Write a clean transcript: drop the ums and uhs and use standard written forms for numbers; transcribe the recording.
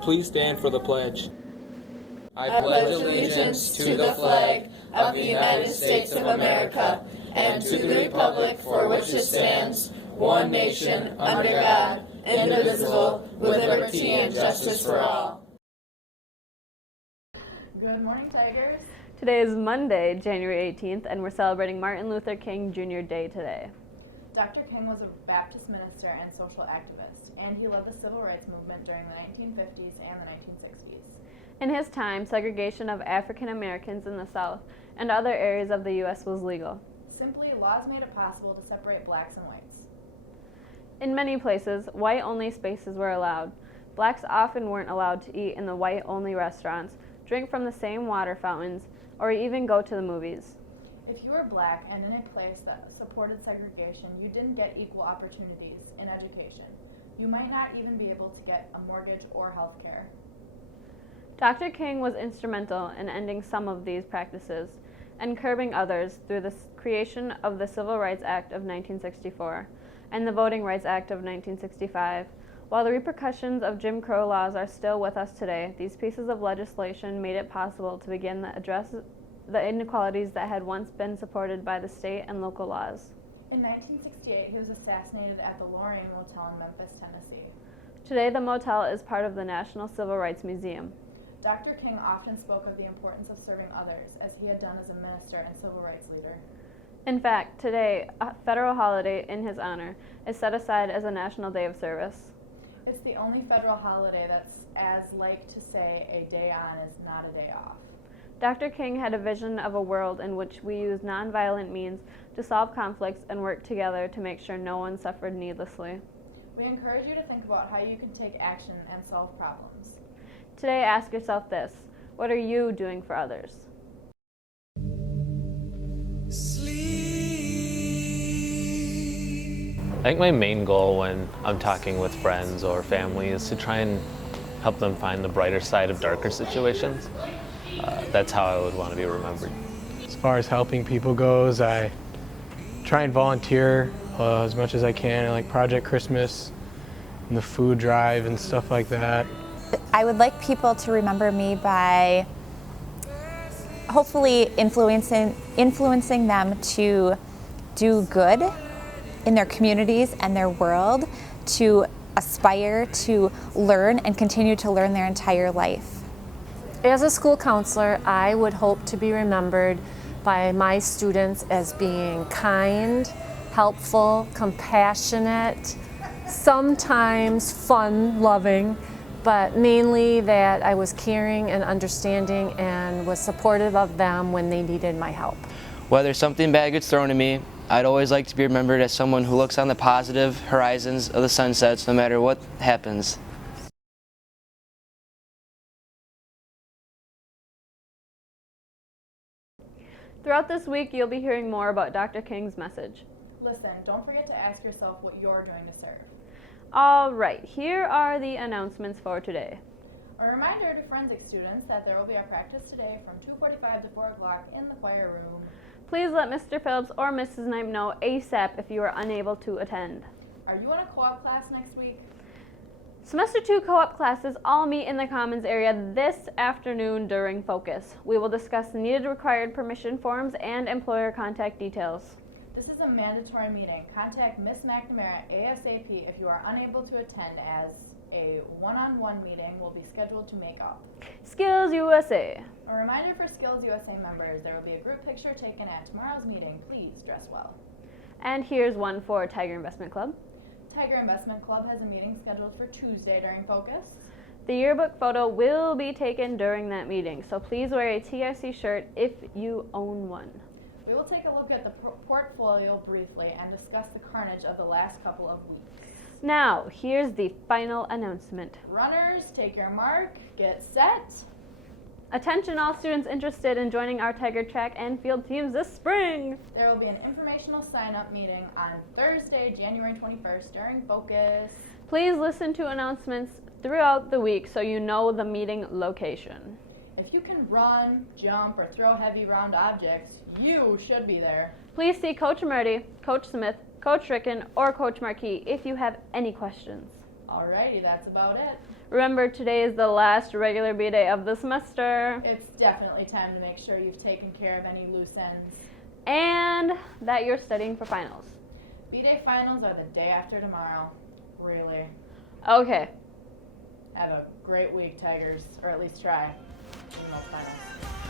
Please stand for the pledge. I pledge allegiance to the flag of the United States of America and to the republic for which it stands, one nation, under God, indivisible, with liberty and justice for all. Good morning, Tigers. Today is Monday, January 18th, and we're celebrating Martin Luther King Jr. Day today. Dr. King was a Baptist minister and social activist, and he led the civil rights movement during the 1950s and the 1960s. In his time, segregation of African Americans in the South and other areas of the U.S. was legal. Simply, laws made it possible to separate blacks and whites. In many places, white-only spaces were allowed. Blacks often weren't allowed to eat in the white-only restaurants, drink from the same water fountains, or even go to the movies. If you were black and in a place that supported segregation, you didn't get equal opportunities in education. You might not even be able to get a mortgage or health care. Dr. King was instrumental in ending some of these practices and curbing others through the creation of the Civil Rights Act of 1964 and the Voting Rights Act of 1965. While the repercussions of Jim Crow laws are still with us today, these pieces of legislation made it possible to begin to address the inequalities that had once been supported by the state and local laws. In 1968, he was assassinated at the Lorraine Motel in Memphis, Tennessee. Today, the motel is part of the National Civil Rights Museum. Dr. King often spoke of the importance of serving others, as he had done as a minister and civil rights leader. In fact, today, a federal holiday in his honor is set aside as a National Day of Service. It's the only federal holiday that's as like to say a day on is not a day off. Dr. King had a vision of a world in which we use nonviolent means to solve conflicts and work together to make sure no one suffered needlessly. We encourage you to think about how you can take action and solve problems. Today, ask yourself this: what are you doing for others? I think my main goal when I'm talking with friends or family is to try and help them find the brighter side of darker situations. That's how I would want to be remembered. As far as helping people goes, I try and volunteer as much as I can, like Project Christmas and the food drive and stuff like that. I would like people to remember me by hopefully influencing them to do good in their communities and their world, to aspire to learn and continue to learn their entire life. As a school counselor, I would hope to be remembered by my students as being kind, helpful, compassionate, sometimes fun, loving, but mainly that I was caring and understanding and was supportive of them when they needed my help. Whether something bad gets thrown at me, I'd always like to be remembered as someone who looks on the positive horizons of the sunsets no matter what happens. Throughout this week, you'll be hearing more about Dr. King's message. Listen, don't forget to ask yourself what you're doing to serve. All right, here are the announcements for today. A reminder to forensic students that there will be a practice today from 2:45 to 4 o'clock in the choir room. Please let Mr. Phillips or Mrs. Knipe know ASAP if you are unable to attend. Are you in a co-op class next week? Semester 2 co-op classes all meet in the Commons area this afternoon during Focus. We will discuss needed required permission forms and employer contact details. This is a mandatory meeting. Contact Ms. McNamara ASAP if you are unable to attend, as a one-on-one meeting will be scheduled to make up. Skills USA. A reminder for Skills USA members, there will be a group picture taken at tomorrow's meeting. Please dress well. And here's one for Tiger Investment Club. Tiger Investment Club has a meeting scheduled for Tuesday during Focus. The yearbook photo will be taken during that meeting, so please wear a TIC shirt if you own one. We will take a look at the portfolio briefly and discuss the carnage of the last couple of weeks. Now, here's the final announcement. Runners, take your mark, get set. Attention all students interested in joining our Tiger track and field teams this spring. There will be an informational sign-up meeting on Thursday, January 21st during Focus. Please listen to announcements throughout the week so you know the meeting location. If you can run, jump, or throw heavy round objects, you should be there. Please see Coach Murdy, Coach Smith, Coach Ricken, or Coach Marquis if you have any questions. Alrighty, that's about it. Remember, today is the last regular B-Day of the semester. It's definitely time to make sure you've taken care of any loose ends. And that you're studying for finals. B-Day finals are the day after tomorrow. Really. Okay. Have a great week, Tigers. Or at least try in those finals.